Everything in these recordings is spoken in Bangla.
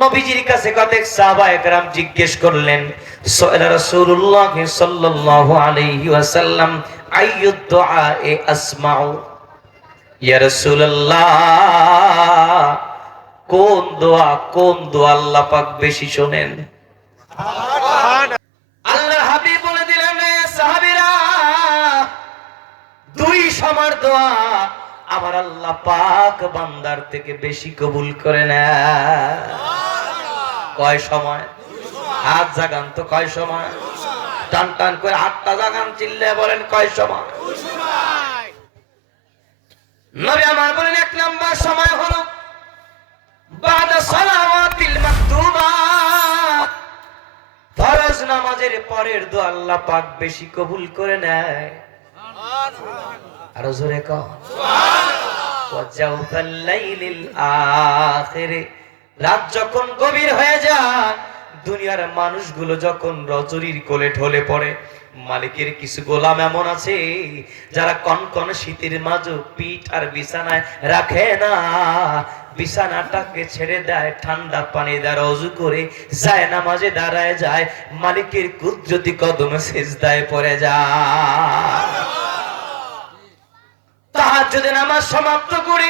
নবীজির কাছে কতক সাহাবায়ে কেরাম জিজ্ঞেস করলেন, রাসূলুল্লাহ সাল্লাল্লাহু আলাইহি ওয়াসাল্লাম, আইয়ুদ দুআয়ে আসমাউ, ইয়া রাসূলুল্লাহ কোন দোয়া আল্লাহ পাক বেশি শোনেন? আল্লাহর হাবিব বলে দিলেন, সাহাবীরা, দুই সময়ের দোয়া আমার আল্লাহ পাক বান্দার থেকে বেশি কবুল করে নেয়। কয় সময়? হাত জাগান তো, কয় সময়? টান টান করে হাতটা জাগান, চিল্লে বলেন কয় সময়? নবী আমার বলেন, এক নাম্বার সময় হলো বাদা সালাওয়াতিল মাকতুবা, ফরজ নামাজের পরের দোয়া আল্লাহ পাক বেশি কবুল করে নেয়। আরো জোরে কও সুবহানাল্লাহ। ওয়া জাওফাল লাইলিল আখিরে, রাত যখন গভীর হয়ে যায়, দুনিয়ার মানুষগুলো যখন রজনীর কোলে ঢলে পড়ে, মালিকের কিছু গোলাম এমন আছে যারা কনকন শীতের মাঝে পিঠ আর বিছানায় রাখে না, বিছানাটাকে ছেড়ে দেয়, ঠান্ডা পানি দ্বারা ওযু করে যায় নামাজে দাঁড়ায় যায়, মালিকের কুদরতি কদমে সিজদায় পড়ে যায়। তাহাজ্জুদে নামাজ সমাপ্ত করে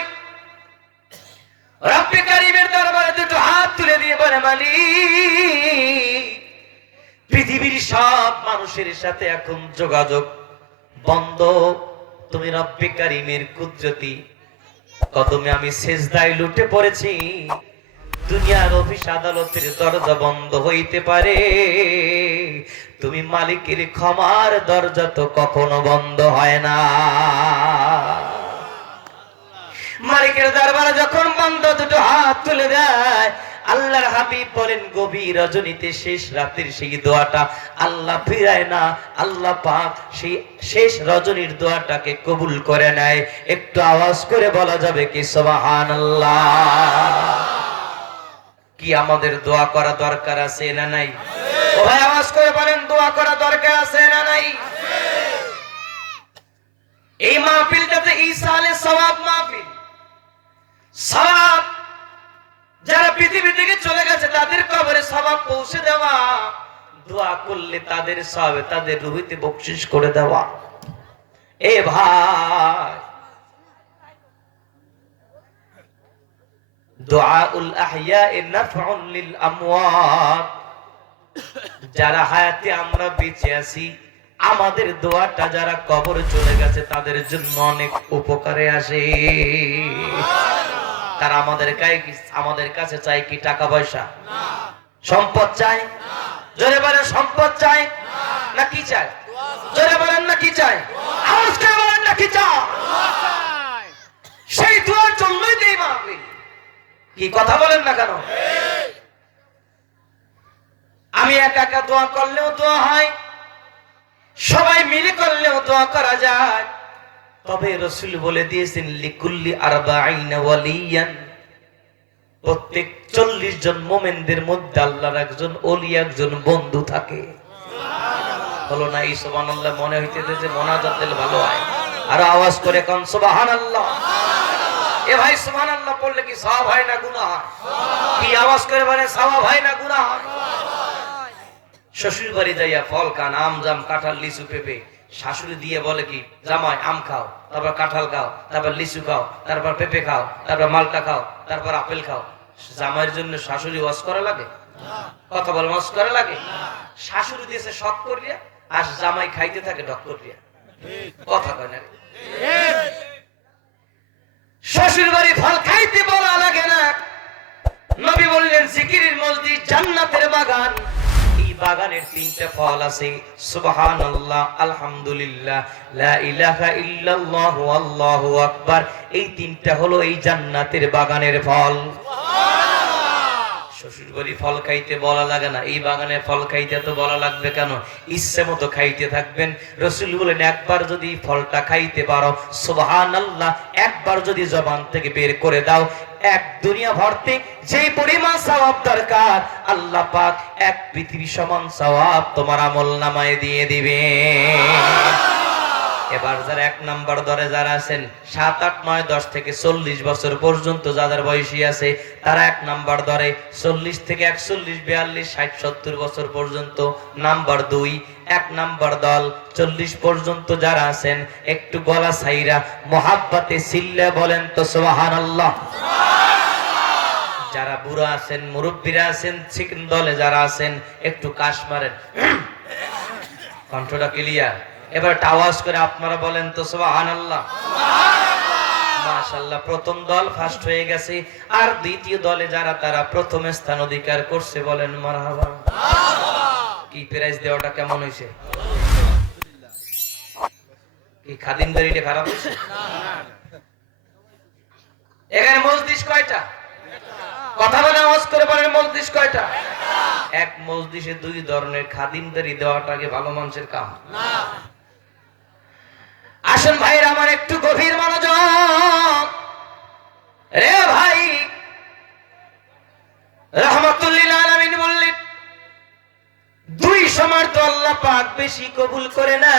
রব্বে কারীমের দরবারে দুটো হাত তুলে দিয়ে বলে, মালিক, পৃথিবীর সব মানুষের সাথে এখন যোগাযোগ বন্ধ, তুমি রব্বে কারীমের কুদরতি কদমে আমি সিজদায় লুটে পড়েছি, দুনিয়ার অফিস আদালতের দরজা বন্ধ হইতে পারে, তুমি মালিকের ক্ষমার দরজা তো কখনো বন্ধ হয় না। মালিকের দরবারে যখন বান্দা দুটো হাত তুলে দেয়, আল্লাহর হাবিব বলেন, গভীর রজনীতে শেষ রাতের সেই দোয়াটা আল্লাহ ফিরায় না, আল্লাহ পাক সেই শেষ রজনীর দোয়াটাকে কবুল করে নেয়। একটু আওয়াজ করে বলা যাবে কি সুবহানাল্লাহ? কি আমাদের দোয়া করা দরকার আছে না নাই? ও ভাই, আওয়াজ করে বলেন, দোয়া করা দরকার আছে না নাই? এই মাহফিলটাতে ঈসা আলাইহিস সওয়াব মাহফিল, সওয়াব যারা পৃথিবী থেকে চলে গেছে তাদের কবরে সওয়াব পৌঁছে দেওয়া, দোয়া করলে তাদের সওয়াবে তাদের রুহিতে বকশিশ করে দেওয়া। এ ভাই, দুআউল আহইয়া'i নাফউন লিল আমওয়াত, যারা হায়াতে আমরা বেঁচে আছি, আমাদের দোয়াটা যারা কবরে চলে গেছে তাদের জন্য অনেক উপকারে আসে। তারা আমাদের কাছে চাই কি টাকা পয়সা? সম্পদ চাই? জোরে বলেন, সম্পদ চাই না কি চাই? জোরে বলেন না কি চাই? আওয়াজ করে বলেন না কি চাই? সেই দোয়ার জন্যই দেই মাহফিল। কি কথা বলেন না কেন? আমি একা একা দোয়া করলেও দোয়া হয়, সবাই মিলে করলেও দোয়া করা যায়, তবে রাসূল বলে দিয়েছেন, লিকুল্লি আরবাঈনা ওয়ালিয়ান, প্রত্যেক 40 জন মুমিনদের মধ্যে আল্লাহর একজন ওলি, একজন বন্ধু থাকে। বলো না এই সুবহানাল্লাহ? মনে হইতেছে যে মোনাজাত দিলে ভালো হয়। আর আওয়াজ করে কোন সুবহানাল্লাহ? এ ভাই, সুবহানাল্লাহ পড়লে কি সওয়াব হয় না গুনাহ হয়? কি আওয়াজ করে বলে, সওয়াব হয় না গুনাহ হয়? শ্বশুর বাড়ি যাইয়া ফল খান, আম জাম কাঁঠাল লিচু পেঁপে, শাশুড়ি দিয়ে বলে কি, জামাই আম খাও, তারপর কাঁঠাল খাও, তারপর লিচু খাও, তারপর পেঁপে খাও, তারপর মালটা খাও, তারপর আপেল খাও। জামাইয়ের জন্য শাশুড়ি ওয়াজ করা লাগে? কথা বল, ওয়াজ করা লাগে? শাশুড়ি দিয়েছে শখ করিয়া, আর জামাই খাইতে থাকে ঢক করিয়া। কথা কয় না? শ্বশুর বাড়ি ফল খাইতে বলা লাগে না। নবী বললেন, জিকিরের মসজিদ জান্নাতের বাগান, বাগানের 3টা ফল আছে, সুবহানাল্লাহ, আলহামদুলিল্লাহ, লা ইলাহা ইল্লাল্লাহু আল্লাহু আকবার। এই 3টা হলো এই জান্নাতের বাগানের ফল। শ্বশুর বাড়ি ফল খাইতে বলা লাগে না, এই বাগানের ফল খাইতে তো বলা লাগবে কেন? ইচ্ছে মতো খাইতে থাকবেন। রাসূল বলেন, একবার যদি ফলটা খাইতে পারো, সুবহানাল্লাহ, একবার যদি জবান থেকে বের করে দাও, এক দুনিয়া ভর্তি যেই পরিমাণ সওয়াব দরকার, আল্লাহ পাক এক পৃথিবী সমান সওয়াব তোমার আমলনামায় দিয়ে দিবে। এবার যারা 1 নাম্বার দরে যারা আছেন 7, 8, 9, 10 থেকে 40 বছর পর্যন্ত যাদের বয়সী আছে তারা 1 নাম্বার দরে, 40 থেকে 41, 42, 60, 70 বছর পর্যন্ত নাম্বার 2। 1 নাম্বার দল 40 পর্যন্ত যারা আছেন একটু গলা ছাইরা মোহাব্বতে সিল্লে বলেন তো সুবহানাল্লাহ। যারা বুড়া আছেন, মুরব্বীরা আছেন, চিকেন দলে যারা আছেন একটু কাশ মারেন, কণ্ঠটা ক্লিয়ার। এবার আওয়াজ করে আপনারা বলেন তো সুবহানাল্লাহ। মাশাআল্লাহ, প্রথম দল ফার্স্ট হয়ে গেছে, আর দ্বিতীয় দলে যারা তারা প্রথম স্থান অধিকার করছে বলেন মারহাবা। কি প্রাইজ দেওয়াটা কেমন হয়েছে? কি খাদিমদারিটা খারাপ হয়েছে? এখানে মজলিস কয়টা? কথা বলে আওয়াজ করে বলেন মজলিস কয়টা? এক মজলিসে 2 ধরনের খাদিমদারি দেওয়াটাকে ভালো মানুষের কাম না। আসেন ভাইরা আমার, একটু গভীর মনোযোগ। রে ভাই, রাহমাতুল লিল আলামিন বললেন 2 সময় তো আল্লাহ পাক বেশি কবুল করে না।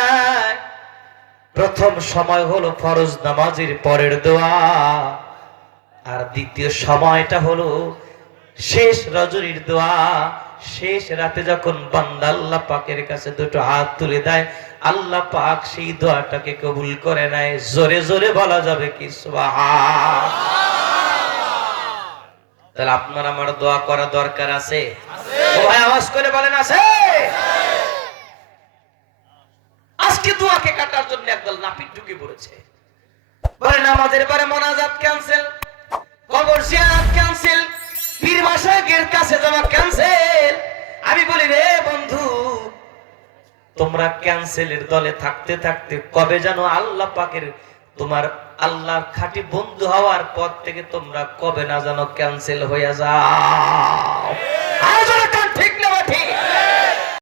প্রথম সময় হলো ফরজ নামাজের পরের দোয়া, আর দ্বিতীয় সময়টা হলো শেষ রজনীর দোয়া। শেষ রাতে যখন বান্দা আল্লাহ পাকের কাছে 2টো হাত তুলে দেয়, আল্লাহ পাক সেই দোয়াটাকে কবুল করে নেয়। জোরে জোরে বলা যাবে কি সুবহান। তাহলে আপনার আমার দোয়া করা দরকার আছে? ও ভাই আওয়াজ করে বলেন আছে? আজকে দোয়াকে কাটার জন্য একদল নাপিত ঢুকে পড়েছে। বলে নামাজের পরে মোনাজাত ক্যান্সেল, কবর জিয়ারত ক্যান্সেল, পীর মাশায়েখের কাছে যাওয়া ক্যান্সেল। আমি বলি রে বন্ধু, তোমরা ক্যান্সেলের দলে থাকতে থাকতে কবে জানো আল্লাহ পাকের তোমার আল্লাহর খাঁটি বন্ধু হওয়ার পর থেকে তোমরা কবে না জানো ক্যান্সেল হয়ে যাও।